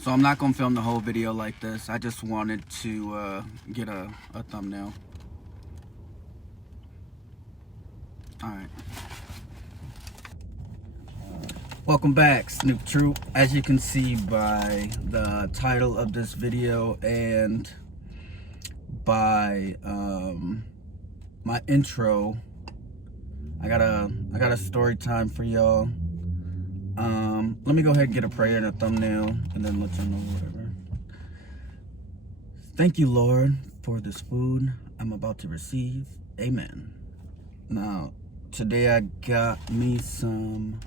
So I'm not gonna film the whole video like this. I just wanted to get a thumbnail. Alright. Welcome back, Snoop Troop. As you can see by the title of this video and by my intro, I got a story time for y'all. Let me go ahead and get a prayer and a thumbnail and then let y'all know whatever. Thank you, Lord, for this food I'm about to receive. Amen. Now, today I got me some,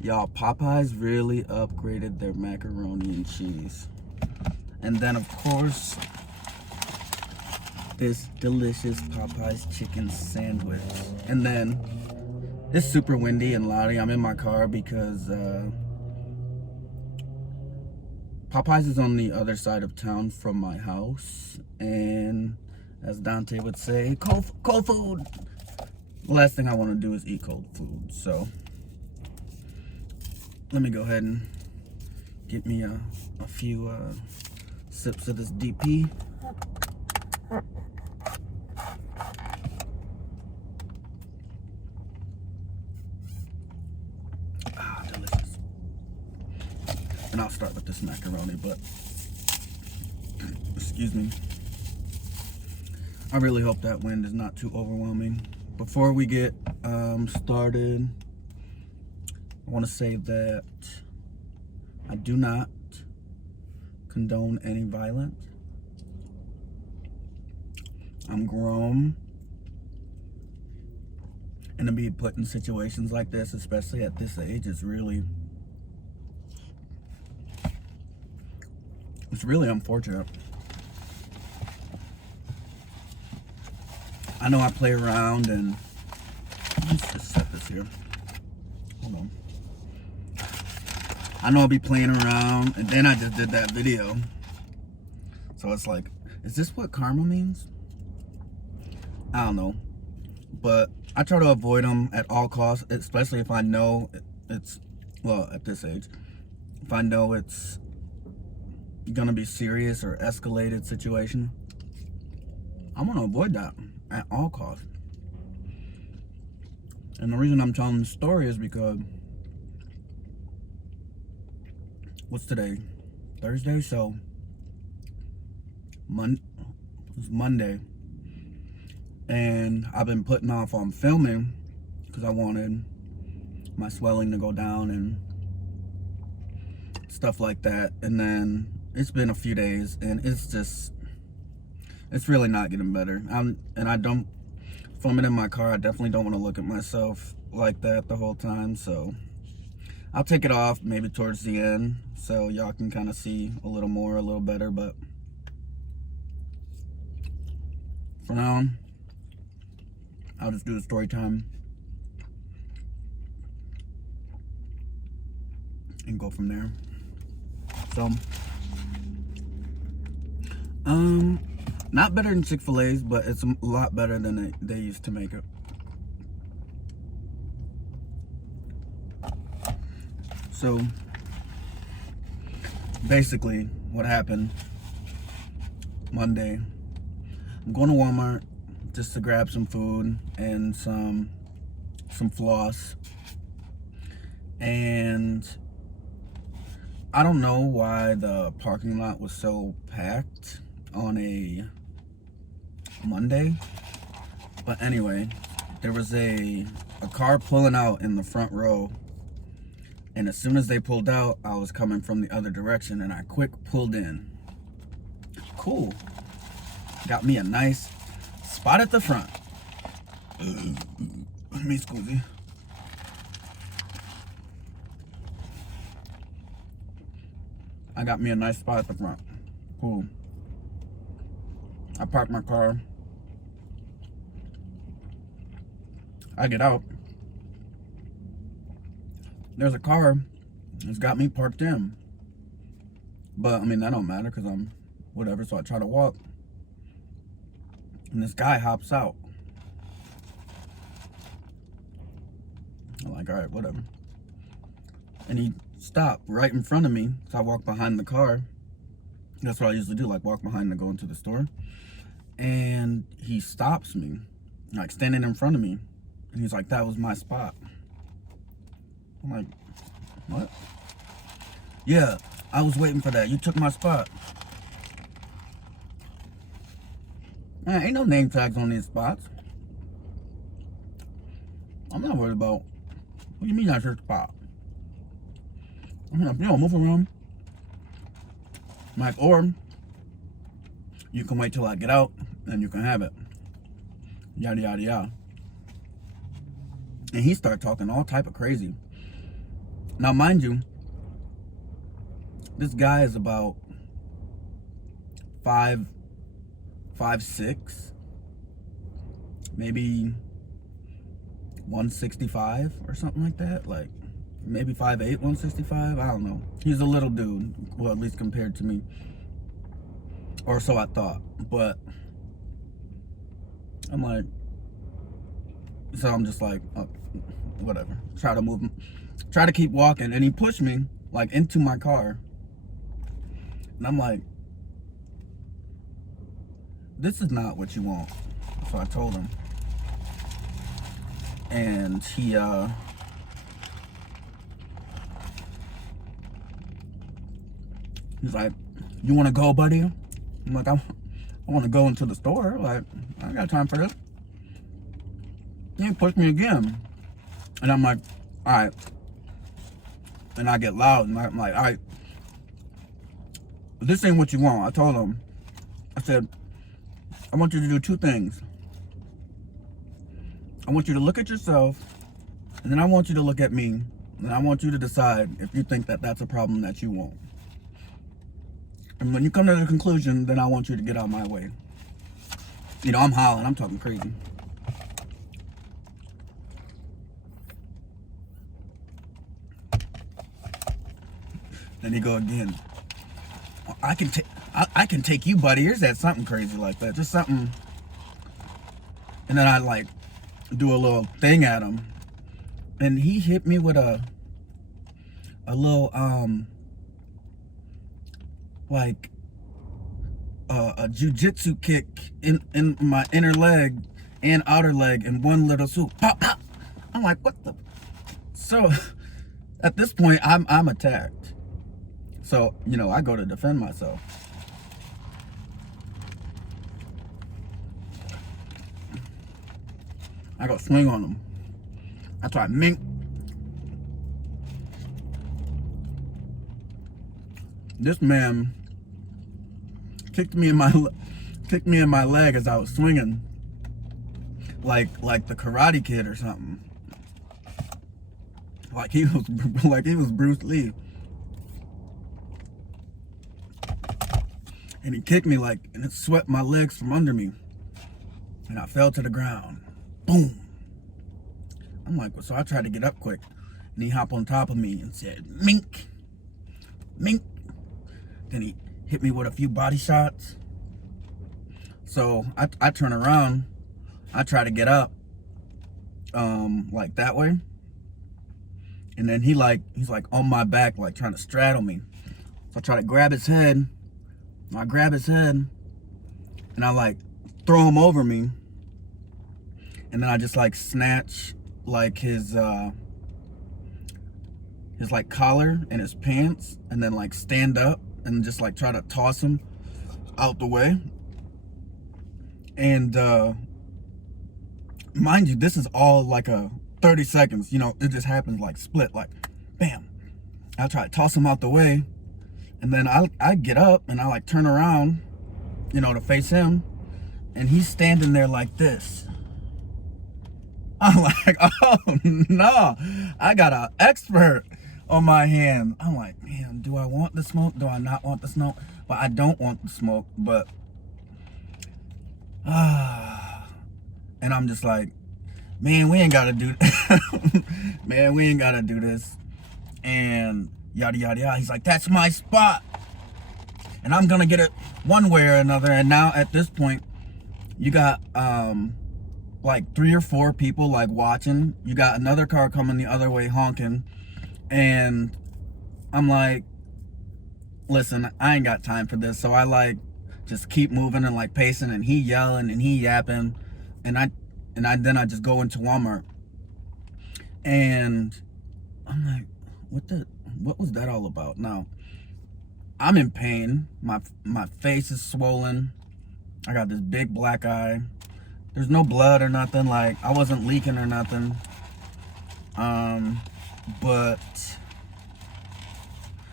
y'all, Popeyes really upgraded their macaroni and cheese. And then, of course, this delicious Popeyes chicken sandwich. And then, it's super windy and loudy. I'm in my car because Popeyes is on the other side of town from my house. And as Dante would say, cold food. The last thing I want to do is eat cold food. So let me go ahead and get me a few sips of this DP. Delicious. And I'll start with this macaroni, but excuse me. I really hope that wind is not too overwhelming. Before we get started, I want to say that I do not condone any violence. I'm grown, and to be put in situations like this, especially at this age, it's really unfortunate. I know I play around, and let's just set this here. Hold on. I know I'll be playing around, and then I just did that video. So it's like, is this what karma means? I don't know. But I try to avoid them at all costs, especially if I know it's, well, at this age, if I know it's gonna be serious or escalated situation, I'm gonna avoid that at all costs. And the reason I'm telling the story is because, what's today? Thursday? So it's Monday, and I've been putting off on filming because I wanted my swelling to go down and stuff like that. And then it's been a few days, and it's really not getting better. Filming in my car, I definitely don't want to look at myself like that the whole time. So I'll take it off maybe towards the end so y'all can kind of see a little more, a little better. But for now, I'll just do the story time and go from there. So, not better than Chick-fil-A's, but it's a lot better than they used to make it. So, basically, what happened Monday, I'm going to Walmart just to grab some food and some floss. And I don't know why the parking lot was so packed on a Monday, but anyway, there was a car pulling out in the front row, and as soon as they pulled out, I was coming from the other direction, and I quick pulled in. Cool. Got me a nice spot at the front. Me scusi. I got me a nice spot at the front. Cool. I parked my car. I get out. There's a car that's got me parked in. But, I mean, that don't matter because I'm whatever. So I try to walk. And this guy hops out. I'm like, all right, whatever. And he stopped right in front of me. So I walked behind the car. That's what I usually do, like walk behind to go into the store. And he stops me, like standing in front of me. And he's like, that was my spot. I'm like, what? Yeah, I was waiting for that. You took my spot. Man, ain't no name tags on these spots. I'm not worried about, what do you mean that's your spot? I'm like, yo, move around. I'm like, or you can wait till I get out and you can have it. Yada, yada, yada. And he started talking all type of crazy. Now, mind you, this guy is about 5'6", maybe 165 or something like that. Like maybe 5'8", 165. I don't know. He's a little dude, well, at least compared to me, or so I thought. But I'm like, so I'm just like, oh, whatever. Try to move him, try to keep walking, and he pushed me like into my car. And I'm like, this is not what you want. So I told him. And he's like, you want to go, buddy? I'm like, I want to go into the store. Like, I ain't got time for this. He pushed me again. And I'm like, all right. And I get loud, and I'm like, all right, this ain't what you want. I told him, I said, I want you to do two things. I want you to look at yourself, and then I want you to look at me, and I want you to decide if you think that that's a problem that you want. And when you come to the conclusion, then I want you to get out of my way. You know, I'm hollering, I'm talking crazy. Then he go again. I can take you, buddy. Here's that something crazy like that, just something. And then I like do a little thing at him, and he hit me with a little like a jujitsu kick in my inner leg and outer leg in one little swoop. Pop, pop. I'm like, what the? So at this point, I'm attacked. So, you know, I go to defend myself. I go swing on him. I try mink. This man kicked me in my leg as I was swinging, like the Karate Kid or something. Like he was Bruce Lee. And he kicked me like, and it swept my legs from under me. And I fell to the ground. Boom. I'm like, so I tried to get up quick. And he hopped on top of me and said, mink, mink. Then he hit me with a few body shots. So I turn around. I try to get up, like that way. And then he's like on my back, like trying to straddle me. So I try to grab his head. I grab his head and I like throw him over me, and then I just like snatch like his like collar and his pants, and then like stand up and just like try to toss him out the way. And mind you, this is all like a 30 seconds, you know, it just happens like split, like bam. I try to toss him out the way. And then I get up and I like turn around, you know, to face him. And he's standing there like this. I'm like, oh no, I got an expert on my hand. I'm like, man, do I want the smoke? Do I not want the smoke? Well, I don't want the smoke, but, and I'm just like, man, we ain't gotta do, man, we ain't gotta do this. And yada, yada, yada. He's like, that's my spot. And I'm gonna get it one way or another. And now at this point, you got like 3 or 4 people like watching. You got another car coming the other way honking. And I'm like, listen, I ain't got time for this. So I like just keep moving and like pacing, and he yelling and he yapping, and I just go into Walmart, and I'm like, what was that all about? Now I'm in pain. My face is swollen. I got this big black eye. There's no blood or nothing. Like, I wasn't leaking or nothing. But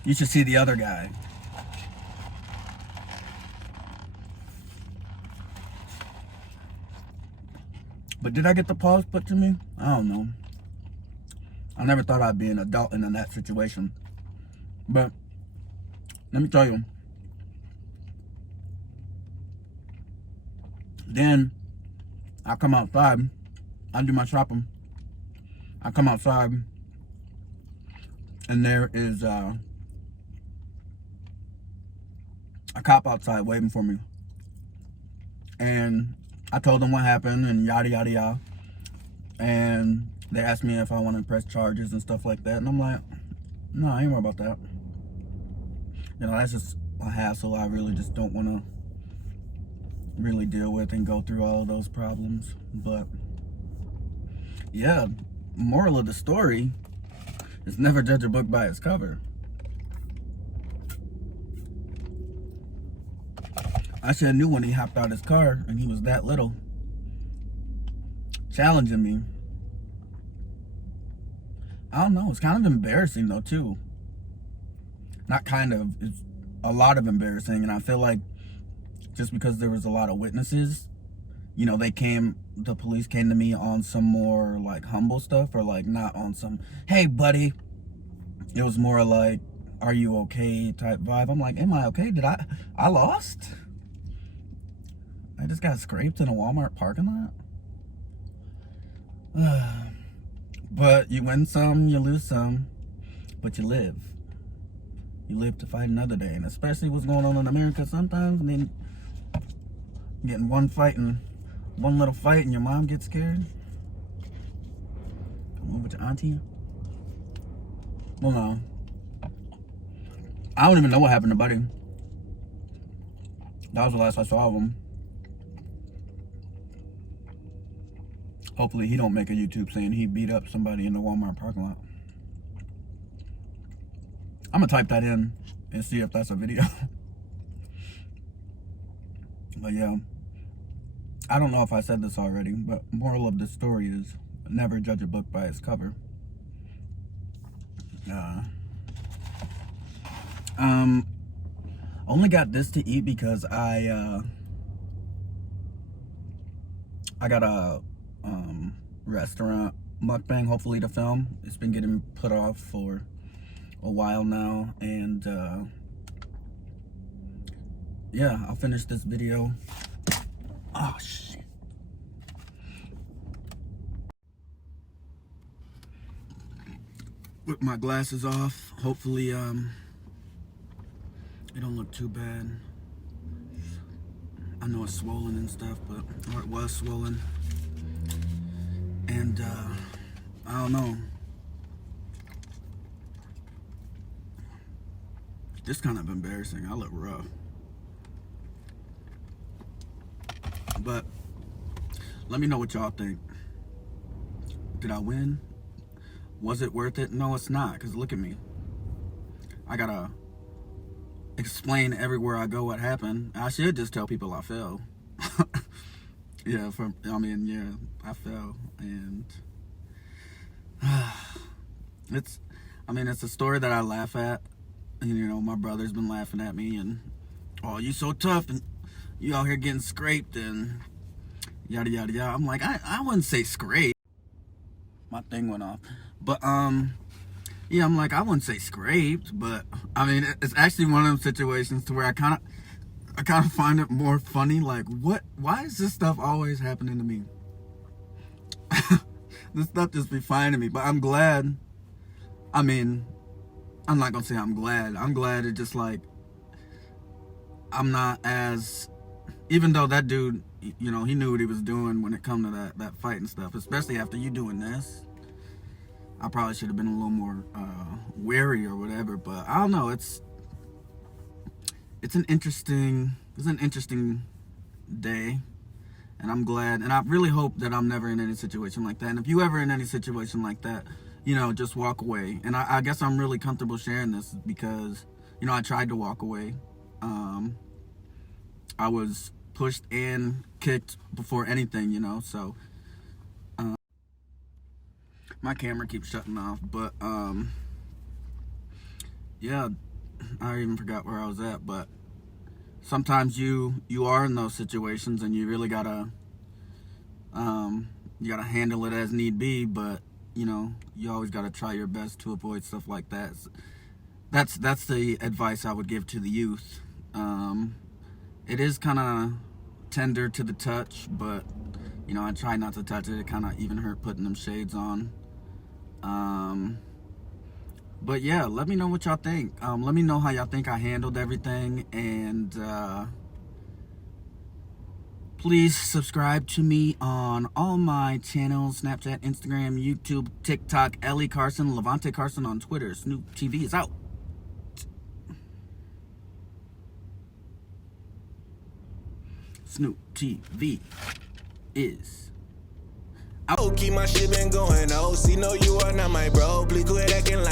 you should see the other guy. But did I get the pause put to me? I don't know. I never thought I'd be an adult in that situation. But let me tell you. Then I come outside. I do my shopping. I come outside, and there is a cop outside waiting for me. And I told them what happened and yada yada yada. And they asked me if I want to press charges and stuff like that. And I'm like, no, I ain't worried about that. You know, that's just a hassle I really just don't want to really deal with and go through all of those problems. But yeah, moral of the story is never judge a book by its cover. I should have knew when he hopped out his car and he was that little, challenging me. I don't know, it's kind of embarrassing though too. Not kind of, it's a lot of embarrassing. And I feel like just because there was a lot of witnesses, you know, the police came to me on some more like humble stuff, or like not on some, hey buddy. It was more like, are you okay type vibe. I'm like, am I okay? I lost? I just got scraped in a Walmart parking lot? But you win some, you lose some, but you live. You live to fight another day. And especially what's going on in America sometimes, I mean, getting one little fight and your mom gets scared. Come on with your auntie. Well, no. I don't even know what happened to Buddy. That was the last I saw of him. Hopefully he don't make a YouTube saying he beat up somebody in the Walmart parking lot. I'm gonna type that in and see if that's a video. But yeah, I don't know if I said this already, but moral of the story is never judge a book by its cover. Only got this to eat because I got a restaurant mukbang hopefully to film. It's been getting put off for a while now, and yeah, I'll finish this video. Oh shit. With my glasses off, hopefully it don't look too bad. I know it's swollen and stuff, but or it was swollen. And I don't know. This kind of embarrassing. I look rough. But let me know what y'all think. Did I win? Was it worth it? No, it's not, because look at me. I gotta explain everywhere I go what happened. I should just tell people I fell. Yeah, I fell, and it's a story that I laugh at. And, you know, my brother's been laughing at me and, oh, you so tough and you out here getting scraped and yada yada yada. I'm like, I wouldn't say scrape. My thing went off. But yeah, I'm like, I wouldn't say scraped, but I mean, it's actually one of those situations to where I kind of find it more funny. Like, why is this stuff always happening to me? This stuff just be fine to me, but I'm glad. I mean, I'm not gonna say I'm glad. I'm glad it just like, I'm not as, even though that dude, you know, he knew what he was doing when it come to that fight and stuff, especially after you doing this. I probably should have been a little more wary or whatever. But I don't know. It's an interesting day, and I'm glad, and I really hope that I'm never in any situation like that. And if you ever in any situation like that, just walk away. And I guess I'm really comfortable sharing this because I tried to walk away. I was pushed and kicked before anything, so my camera keeps shutting off. But yeah, I even forgot where I was at. But sometimes you are in those situations, and you really gotta handle it as need be. But you always gotta try your best to avoid stuff like that. That's the advice I would give to the youth. It is kind of tender to the touch, but I try not to touch it. It kind of even hurt putting them shades on. But yeah, let me know what y'all think. Let me know how y'all think I handled everything, and please subscribe to me on all my channels: Snapchat, Instagram, YouTube, TikTok, Lecarson, Levante Carson on Twitter. Snoop TV is out. Snoop TV is out. Keep my shit been going, oh, see, no, you are not my bro. Please quit acting like